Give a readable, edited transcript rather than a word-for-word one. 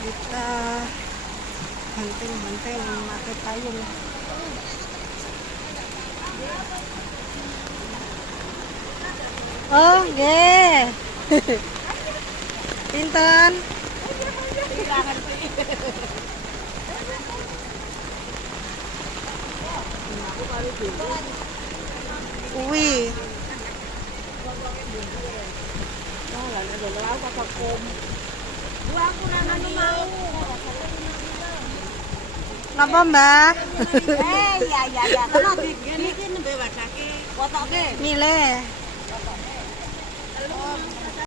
Kita banting-banting pakai payung. Oh, nggih. Pinten? Kuwi. Napa, Mbah? Iya. Iki nembe wadake. Potoke. Milih.